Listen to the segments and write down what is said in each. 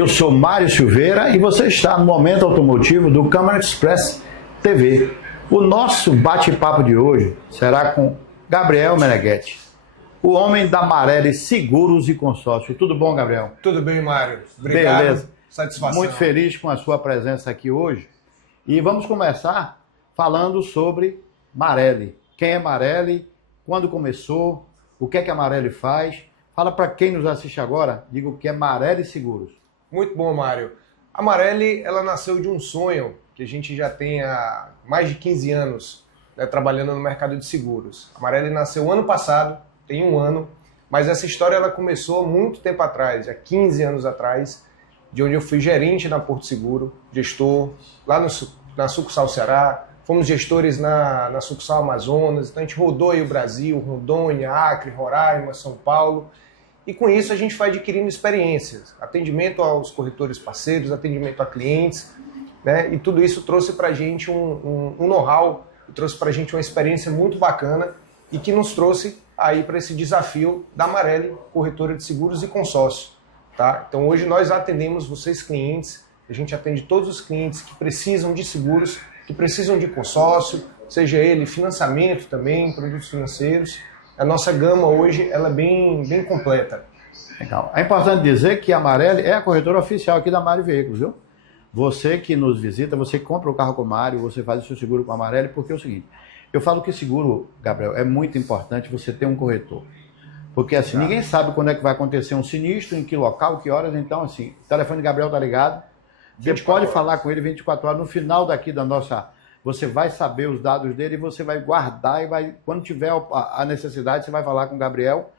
Eu sou Mário Silveira e você está no Momento Automotivo do Câmara Express TV. O nosso bate-papo de hoje será com Gabriel Meneghetti, o homem da Marelli Seguros e Consórcio. Tudo bom, Gabriel? Tudo bem, Mário. Obrigado. Beleza. Satisfação. Muito feliz com a sua presença aqui hoje. E vamos começar falando sobre Marelli. Quem é Marelli? Quando começou? O que é que a Marelli faz? Fala para quem nos assiste agora, diga o que é Marelli Seguros. Muito bom, Mário. A Marelli, ela nasceu de um sonho que a gente já tem há mais de 15 anos, né, trabalhando no mercado de seguros. A Marelli nasceu ano passado, tem um ano, mas essa história ela começou muito tempo atrás, há 15 anos atrás, de onde eu fui gerente na Porto Seguro, gestor lá na sucursal Ceará, fomos gestores na sucursal Amazonas, então a gente rodou aí o Brasil, Rondônia, Acre, Roraima, São Paulo, e com isso a gente foi adquirindo experiências, atendimento aos corretores parceiros, atendimento a clientes, né? E tudo isso trouxe para a gente um know-how, trouxe para a gente uma experiência muito bacana e que nos trouxe aí para esse desafio da Marelli, corretora de seguros e consórcio. Tá? Então hoje nós atendemos vocês clientes, a gente atende todos os clientes que precisam de seguros, que precisam de consórcio, seja ele financiamento também, produtos financeiros. A nossa gama hoje ela é bem completa. Legal. É importante dizer que a Marelli é a corretora oficial aqui da Mari Veículos, viu? Você que nos visita, você compra o carro com o Mário, você faz o seu seguro com a Marelli, porque é o seguinte, eu falo que seguro, Gabriel, é muito importante você ter um corretor. Porque assim, ninguém sabe quando é que vai acontecer um sinistro, em que local, que horas, então assim, o telefone de Gabriel tá ligado, você pode falar com ele 24 horas, no final daqui da nossa, você vai saber os dados dele e você vai guardar e vai, quando tiver a necessidade, você vai falar com o Gabriel.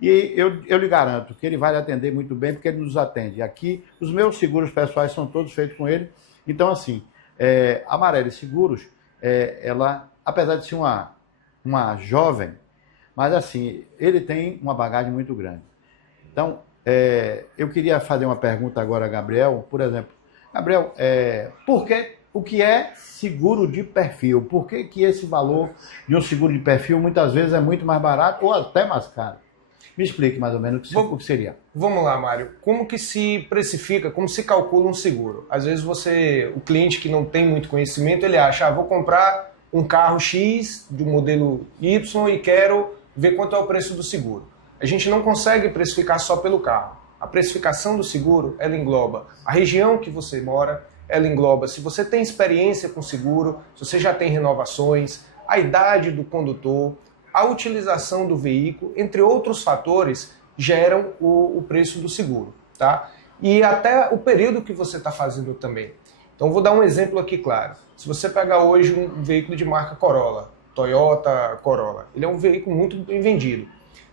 E eu lhe garanto que ele vai lhe atender muito bem, porque ele nos atende. Aqui, os meus seguros pessoais são todos feitos com ele. Então, assim, a Marelli Seguros, ela, apesar de ser uma jovem, mas assim, ele tem uma bagagem muito grande. Então, eu queria fazer uma pergunta agora a Gabriel. Por exemplo, Gabriel, o que é seguro de perfil? Por que esse valor de um seguro de perfil muitas vezes é muito mais barato ou até mais caro? Me explique mais ou menos o que seria. Vamos lá, Mário. Como que se precifica, como se calcula um seguro? Às vezes o cliente que não tem muito conhecimento, ele acha, vou comprar um carro X de um modelo Y e quero ver quanto é o preço do seguro. A gente não consegue precificar só pelo carro. A precificação do seguro, ela engloba a região que você mora, ela engloba se você tem experiência com seguro, se você já tem renovações, a idade do condutor, a utilização do veículo, entre outros fatores, geram o preço do seguro, tá? E até o período que você está fazendo também. Então, vou dar um exemplo aqui claro. Se você pegar hoje um veículo de marca Corolla, Toyota Corolla, ele é um veículo muito bem vendido.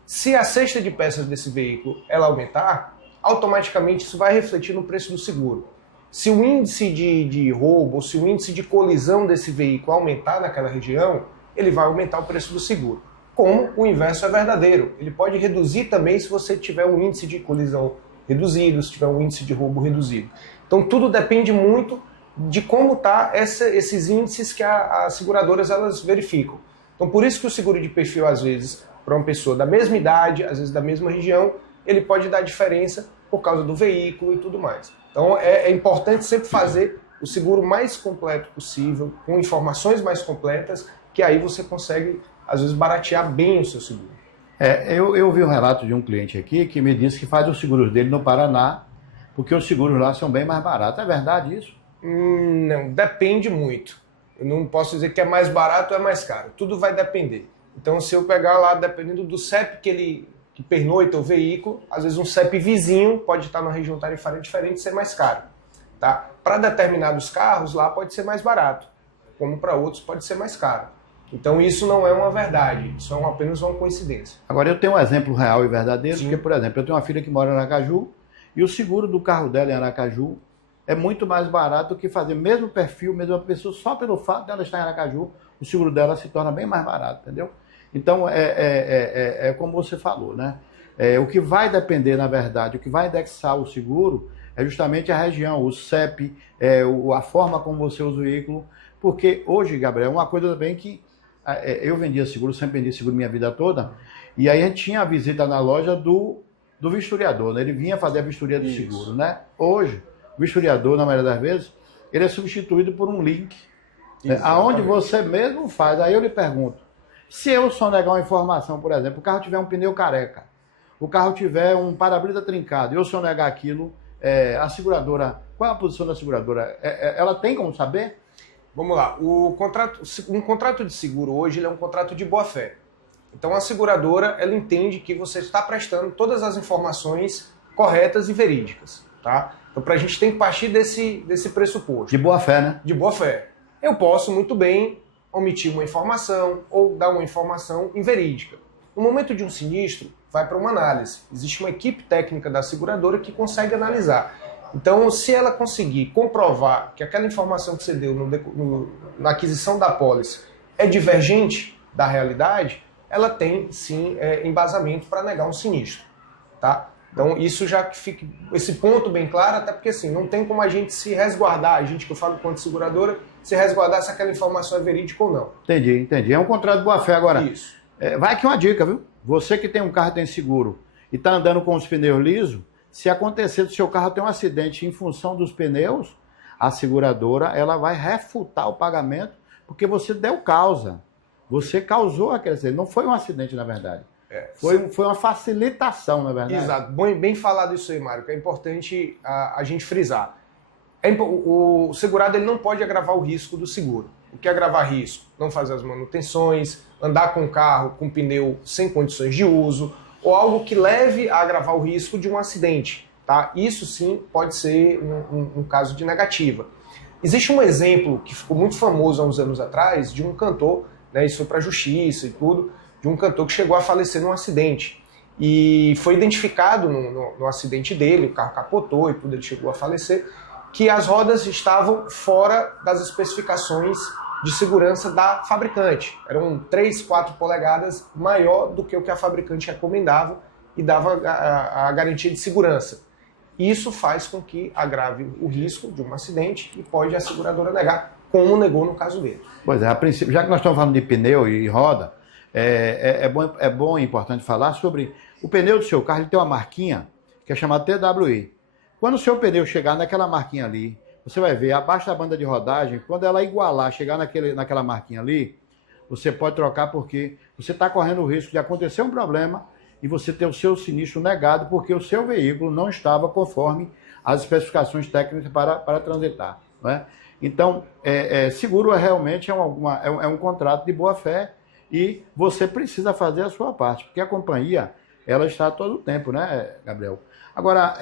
Se a cesta de peças desse veículo ela aumentar, automaticamente isso vai refletir no preço do seguro. Se o índice de roubo, ou se o índice de colisão desse veículo aumentar naquela região, ele vai aumentar o preço do seguro. Como o inverso é verdadeiro. Ele pode reduzir também se você tiver um índice de colisão reduzido, se tiver um índice de roubo reduzido. Então tudo depende muito de como tá esses índices que as seguradoras elas verificam. Então por isso que o seguro de perfil, às vezes, para uma pessoa da mesma idade, às vezes da mesma região, ele pode dar diferença por causa do veículo e tudo mais. Então é importante sempre fazer o seguro mais completo possível, com informações mais completas, que aí você consegue às vezes baratear bem o seu seguro. Eu ouvi um relato de um cliente aqui que me disse que faz os seguros dele no Paraná, porque os seguros lá são bem mais baratos. É verdade isso? Não, depende muito. Eu não posso dizer que é mais barato ou é mais caro. Tudo vai depender. Então, se eu pegar lá, dependendo do CEP que pernoita o veículo, às vezes um CEP vizinho pode estar numa região tarifária diferente e ser mais caro. Tá? Para determinados carros, lá pode ser mais barato, como para outros pode ser mais caro. Então isso não é uma verdade, isso é apenas uma coincidência. Agora eu tenho um exemplo real e verdadeiro, Sim. porque, por exemplo, eu tenho uma filha que mora em Aracaju e o seguro do carro dela em Aracaju é muito mais barato do que fazer mesmo perfil, mesma pessoa, só pelo fato dela estar em Aracaju, o seguro dela se torna bem mais barato, entendeu? Então é como você falou, né? O que vai depender, na verdade, o que vai indexar o seguro é justamente a região, o CEP, a forma como você usa o veículo, porque hoje, Gabriel, uma coisa também que eu vendia seguro, sempre vendi seguro minha vida toda, e aí a gente tinha a visita na loja do do vistoriador, né? Ele vinha fazer a vistoria do seguro, né? Hoje, o vistoriador, na maioria das vezes, ele é substituído por um link, né? Aonde você mesmo faz. Aí eu lhe pergunto, se eu sonegar uma informação, por exemplo, o carro tiver um pneu careca, o carro tiver um para-brisa trincado, e eu sonegar aquilo, a seguradora, qual é a posição da seguradora? Ela tem como saber? Vamos lá, um contrato de seguro hoje ele é um contrato de boa-fé. Então a seguradora, ela entende que você está prestando todas as informações corretas e verídicas, tá? Então a gente tem que partir desse pressuposto. De boa-fé, né? De boa-fé. Eu posso muito bem omitir uma informação ou dar uma informação inverídica. No momento de um sinistro, vai para uma análise. Existe uma equipe técnica da seguradora que consegue analisar. Então, se ela conseguir comprovar que aquela informação que você deu na aquisição da pólice é divergente da realidade, ela tem, sim, embasamento para negar um sinistro. Tá? Então, isso já fica esse ponto bem claro, até porque assim, não tem como a gente se resguardar, a gente que eu falo quanto seguradora, se resguardar se aquela informação é verídica ou não. Entendi. É um contrato de boa-fé agora. Isso. Vai aqui uma dica, viu? Você que tem um carro e tem seguro e está andando com os pneus lisos, se acontecer do seu carro ter um acidente em função dos pneus, a seguradora ela vai refutar o pagamento porque você deu causa. Você causou aquele acidente. Não foi um acidente, na verdade. Foi uma facilitação, na verdade. Exato. Bem falado isso aí, Mário, que é importante a gente frisar. O segurado ele não pode agravar o risco do seguro. O que é agravar risco? Não fazer as manutenções, andar com o carro com pneu sem condições de uso, ou algo que leve a agravar o risco de um acidente. Tá? Isso sim pode ser um caso de negativa. Existe um exemplo que ficou muito famoso há uns anos atrás de um cantor, né, isso foi para a justiça e tudo, de um cantor que chegou a falecer num acidente. E foi identificado no acidente dele, o carro capotou e tudo, ele chegou a falecer, que as rodas estavam fora das especificações de segurança da fabricante. Eram 3, 4 polegadas maior do que o que a fabricante recomendava e dava a garantia de segurança. Isso faz com que agrave o risco de um acidente e pode a seguradora negar, como negou no caso dele. Pois é, a princípio, já que nós estamos falando de pneu e roda, é bom e importante falar sobre o pneu do seu carro. Ele tem uma marquinha que é chamada TWI. Quando o seu pneu chegar naquela marquinha ali, você vai ver abaixo da banda de rodagem, quando ela igualar, chegar naquela marquinha ali, você pode trocar porque você está correndo o risco de acontecer um problema e você ter o seu sinistro negado porque o seu veículo não estava conforme as especificações técnicas para transitar. Não é? Então, seguro realmente é um contrato de boa-fé e você precisa fazer a sua parte, porque a companhia ela está a todo tempo, né, Gabriel? Agora,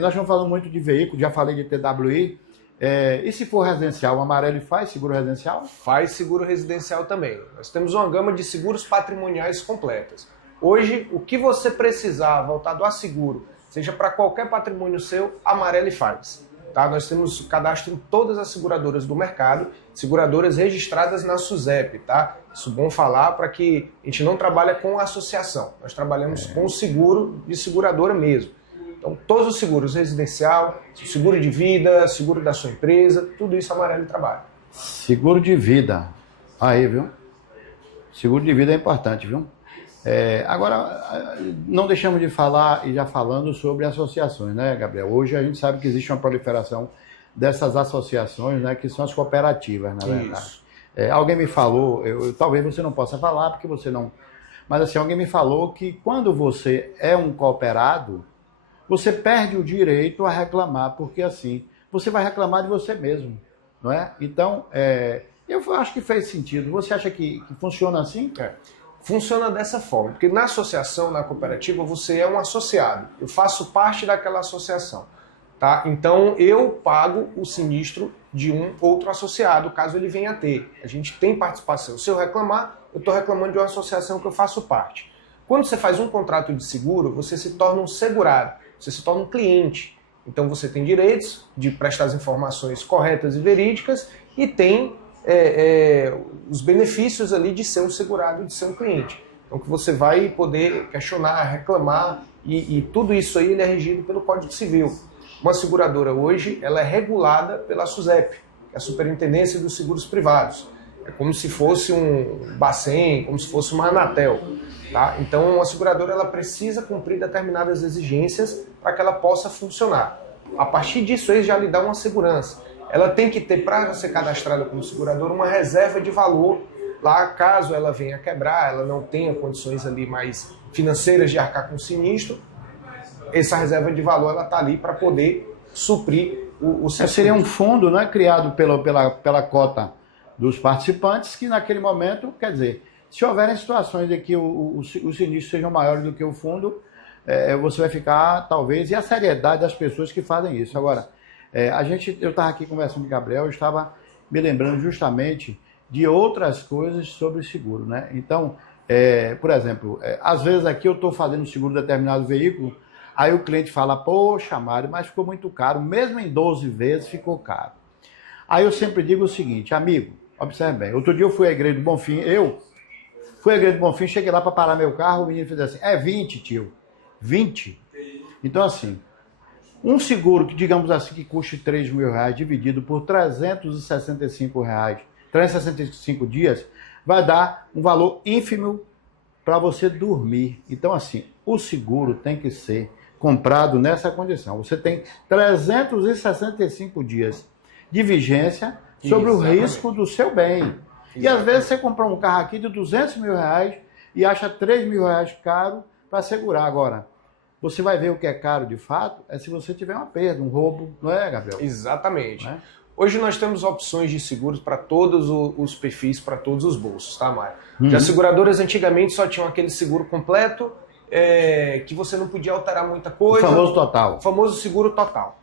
nós estamos falando muito de veículo, já falei de TWI, e se for residencial, o Amarelli faz seguro residencial? Faz seguro residencial também. Nós temos uma gama de seguros patrimoniais completas. Hoje, o que você precisar voltado a seguro, seja para qualquer patrimônio seu, a Amarelli faz. Tá? Nós temos cadastro em todas as seguradoras do mercado, seguradoras registradas na SUSEP. Tá? Isso é bom falar para que a gente não trabalha com associação, nós trabalhamos com o seguro de seguradora mesmo. Então, todos os seguros, residencial, seguro de vida, seguro da sua empresa, tudo isso a Amarelli trabalha. Seguro de vida. Aí, viu? Seguro de vida é importante, viu? Agora, não deixamos de falar, e já falando sobre associações, né, Gabriel? Hoje a gente sabe que existe uma proliferação dessas associações, né, que são as cooperativas, na verdade. Alguém me falou, talvez você não possa falar, porque você não... Mas assim, alguém me falou que quando você é um cooperado, você perde o direito a reclamar, porque assim, você vai reclamar de você mesmo, não é? Então, eu acho que fez sentido. Você acha que funciona assim? Funciona dessa forma, porque na associação, na cooperativa, você é um associado. Eu faço parte daquela associação. Tá? Então, eu pago o sinistro de um outro associado, caso ele venha a ter. A gente tem participação. Se eu reclamar, eu estou reclamando de uma associação que eu faço parte. Quando você faz um contrato de seguro, você se torna um segurado. Você se torna um cliente. Então você tem direitos de prestar as informações corretas e verídicas e tem os benefícios ali de ser um segurado, de ser um cliente. Então que você vai poder questionar, reclamar e tudo isso aí ele é regido pelo Código Civil. Uma seguradora hoje ela é regulada pela SUSEP, que é a Superintendência dos Seguros Privados. É como se fosse um Bacen, como se fosse uma Anatel. Tá? Então, a seguradora ela precisa cumprir determinadas exigências para que ela possa funcionar. A partir disso, ele já lhe dá uma segurança. Ela tem que ter, para ser cadastrada como seguradora, uma reserva de valor lá, caso ela venha a quebrar, ela não tenha condições ali mais financeiras de arcar com o sinistro, essa reserva de valor ela está ali para poder suprir o seu Seria um fundo, né, criado pela cota dos participantes, que naquele momento, quer dizer, se houverem situações em que os sinistros sejam maiores do que o fundo, você vai ficar, talvez, e a seriedade das pessoas que fazem isso. Agora, eu estava aqui conversando com o Gabriel, eu estava me lembrando justamente de outras coisas sobre seguro, né? Então, por exemplo, às vezes aqui eu estou fazendo seguro de determinado veículo, aí o cliente fala, poxa, Mário, mas ficou muito caro, mesmo em 12 vezes ficou caro. Aí eu sempre digo o seguinte, amigo, observe bem, outro dia eu fui à Igreja do Bonfim, fui à Igreja do Bonfim, cheguei lá para parar meu carro, o menino fez assim, 20, tio, 20? Então assim, um seguro que, digamos assim, que custe R$3.000, dividido por R$365, 365 dias, vai dar um valor ínfimo para você dormir. Então assim, o seguro tem que ser comprado nessa condição. Você tem 365 dias de vigência sobre o risco do seu bem. E às vezes você comprou um carro aqui de R$200.000 e acha R$3.000 caro para segurar. Agora, você vai ver o que é caro de fato se você tiver uma perda, um roubo, não é, Gabriel? Exatamente. Não é? Hoje nós temos opções de seguros para todos os perfis, para todos os bolsos, tá, Mário? As seguradoras antigamente só tinham aquele seguro completo, que você não podia alterar muita coisa. O famoso total. O famoso seguro total.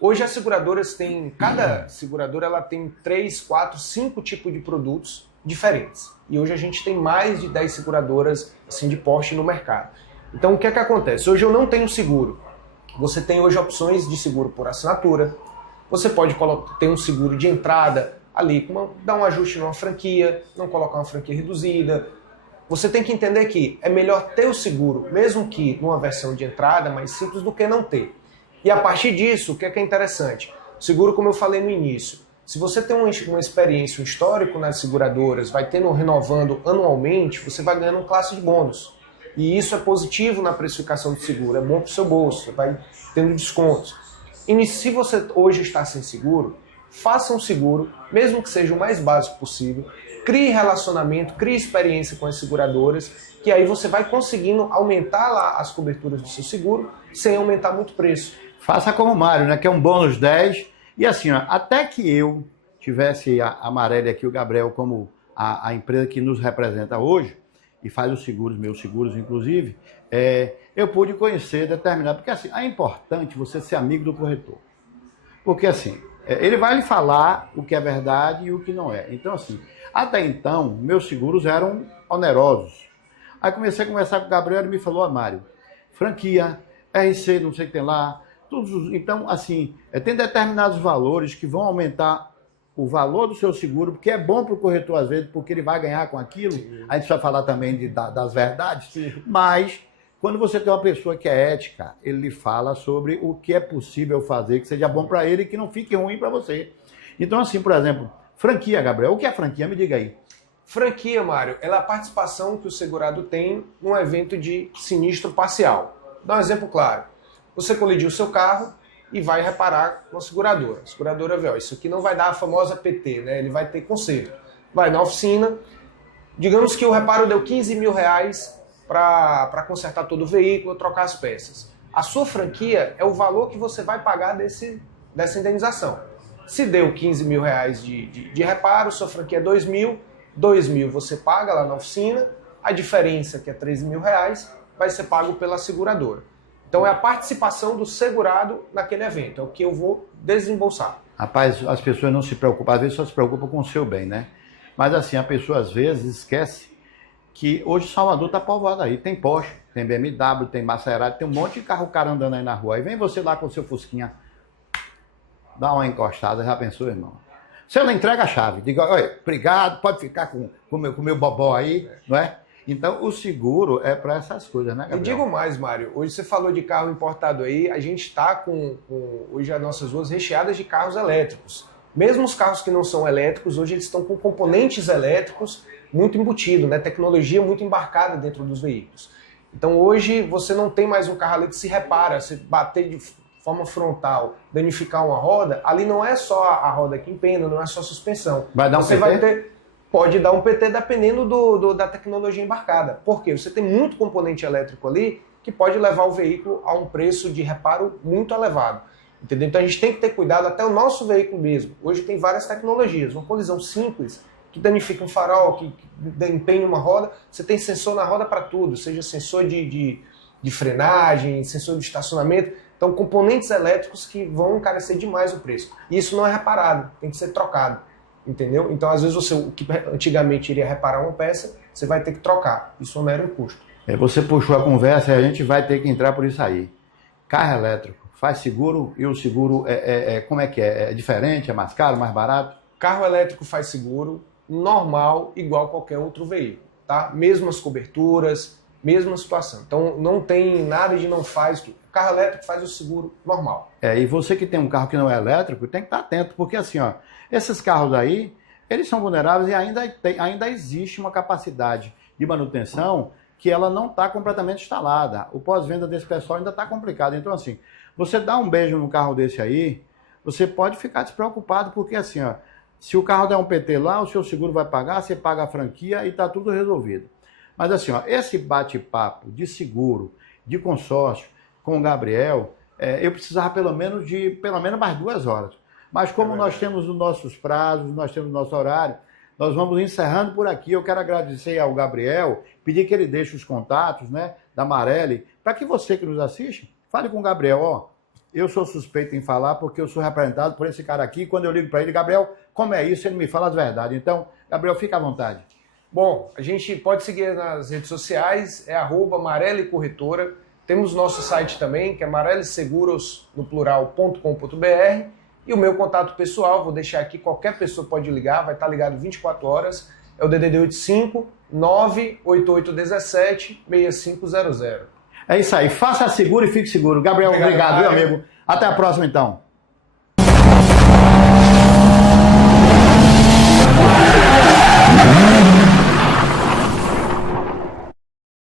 Hoje as seguradoras têm, cada seguradora ela tem 3, 4, 5 tipos de produtos diferentes. E hoje a gente tem mais de 10 seguradoras assim, de porte no mercado. Então o que é que acontece? Hoje eu não tenho seguro. Você tem hoje opções de seguro por assinatura. Você pode ter um seguro de entrada ali, dar um ajuste numa franquia, não colocar uma franquia reduzida. Você tem que entender que é melhor ter o seguro, mesmo que numa versão de entrada mais simples, do que não ter. E a partir disso, o que é interessante? O seguro, como eu falei no início, se você tem uma experiência, um histórico nas seguradoras, vai tendo renovando anualmente, você vai ganhando classe de bônus. E isso é positivo na precificação do seguro, é bom para o seu bolso, você vai tendo descontos. E se você hoje está sem seguro, faça um seguro, mesmo que seja o mais básico possível, crie relacionamento, crie experiência com as seguradoras, que aí você vai conseguindo aumentar lá as coberturas do seu seguro, sem aumentar muito o preço. Faça como o Mário, né, que é um bônus 10. E assim, ó, até que eu tivesse a Marelli aqui, o Gabriel, como a empresa que nos representa hoje, e faz os seguros, meus seguros inclusive, eu pude conhecer determinado, porque assim, é importante você ser amigo do corretor. Porque assim, ele vai lhe falar o que é verdade e o que não é. Então assim, até então, meus seguros eram onerosos. Aí comecei a conversar com o Gabriel e ele me falou, Mário, franquia, RC, não sei o que tem lá, então assim, tem determinados valores que vão aumentar o valor do seu seguro, porque é bom para o corretor às vezes, porque ele vai ganhar com aquilo. Sim. A gente vai falar também das verdades. Sim. Mas quando você tem uma pessoa que é ética, ele lhe fala sobre o que é possível fazer, que seja bom para ele e que não fique ruim para você. Então assim, por exemplo, franquia, Gabriel, o que é franquia? Me diga aí. Franquia, Mário, ela é a participação que o segurado tem num evento de sinistro parcial. Dá um exemplo claro. Você colidiu o seu carro e vai reparar com a seguradora. A seguradora vê, ó, isso aqui não vai dar a famosa PT, né? Ele vai ter conserto. Vai na oficina, digamos que o reparo deu R$15.000 para consertar todo o veículo, trocar as peças. A sua franquia é o valor que você vai pagar dessa indenização. Se deu R$15.000 de reparo, sua franquia é R$2.000, R$2.000 você paga lá na oficina, a diferença, que é R$13.000, vai ser pago pela seguradora. Então é a participação do segurado naquele evento, é o que eu vou desembolsar. Rapaz, as pessoas não se preocupam, às vezes só se preocupam com o seu bem, né? Mas assim, a pessoa às vezes esquece que hoje Salvador está povoado aí, tem Porsche, tem BMW, tem Maserati, tem um monte de carro cara andando aí na rua. Aí vem você lá com o seu fusquinha, dá uma encostada, já pensou, irmão? Você não entrega a chave, diga, olha, obrigado, pode ficar com o meu bobó aí, não é? Então, o seguro é para essas coisas, né, Gabriel? E digo mais, Mário, hoje você falou de carro importado aí, a gente está com hoje as nossas ruas recheadas de carros elétricos. Mesmo os carros que não são elétricos, hoje eles estão com componentes elétricos muito embutidos, né? Tecnologia muito embarcada dentro dos veículos. Então hoje você não tem mais um carro ali que se repara, se bater de forma frontal, danificar uma roda, ali não é só a roda que empena, não é só a suspensão. Vai dar um você PT? Pode dar um PT dependendo da tecnologia embarcada. Por quê? Você tem muito componente elétrico ali que pode levar o veículo a um preço de reparo muito elevado. Entendeu? Então a gente tem que ter cuidado até o nosso veículo mesmo. Hoje tem várias tecnologias. Uma colisão simples que danifica um farol, que empenha uma roda. Você tem sensor na roda para tudo, seja sensor de frenagem, sensor de estacionamento. Então componentes elétricos que vão encarecer demais o preço. E isso não é reparado, tem que ser trocado. Entendeu? Então às vezes você, o que antigamente iria reparar uma peça, você vai ter que trocar. Isso é um mero custo. Você puxou a conversa e a gente vai ter que entrar por isso aí. Carro elétrico faz seguro e o seguro como é que é? É diferente? É mais caro, mais barato? Carro elétrico faz seguro normal, igual qualquer outro veículo, tá? Mesmas coberturas, mesma situação. Então não tem nada de não faz. O carro elétrico faz o seguro normal. E você que tem um carro que não é elétrico, tem que estar atento, porque assim, ó, esses carros aí, eles são vulneráveis e ainda existe uma capacidade de manutenção que ela não está completamente instalada. O pós-venda desse pessoal ainda está complicado. Então assim, você dá um beijo no carro desse aí, você pode ficar despreocupado, porque assim, ó, se o carro der um PT lá, o seu seguro vai pagar, você paga a franquia e está tudo resolvido. Mas assim, ó, esse bate-papo de seguro, de consórcio com o Gabriel, eu precisava pelo menos mais 2 horas. Mas como nós temos os nossos prazos, nós temos o nosso horário, nós vamos encerrando por aqui. Eu quero agradecer ao Gabriel, pedir que ele deixe os contatos, né, da Marelli, para que você que nos assiste, fale com o Gabriel, ó, eu sou suspeito em falar porque eu sou representado por esse cara aqui. Quando eu ligo para ele, Gabriel, como é isso? Ele me fala as verdades. Então, Gabriel, fica à vontade. Bom, a gente pode seguir nas redes sociais, é @Marelli Corretora. Temos nosso site também, que é marelliseguros, no plural.com.br. E o meu contato pessoal, vou deixar aqui, qualquer pessoa pode ligar, vai estar ligado 24 horas. É o DDD 85 98817 6500. É isso aí, faça seguro e fique seguro. Gabriel, obrigado, meu amigo. Até a próxima, então.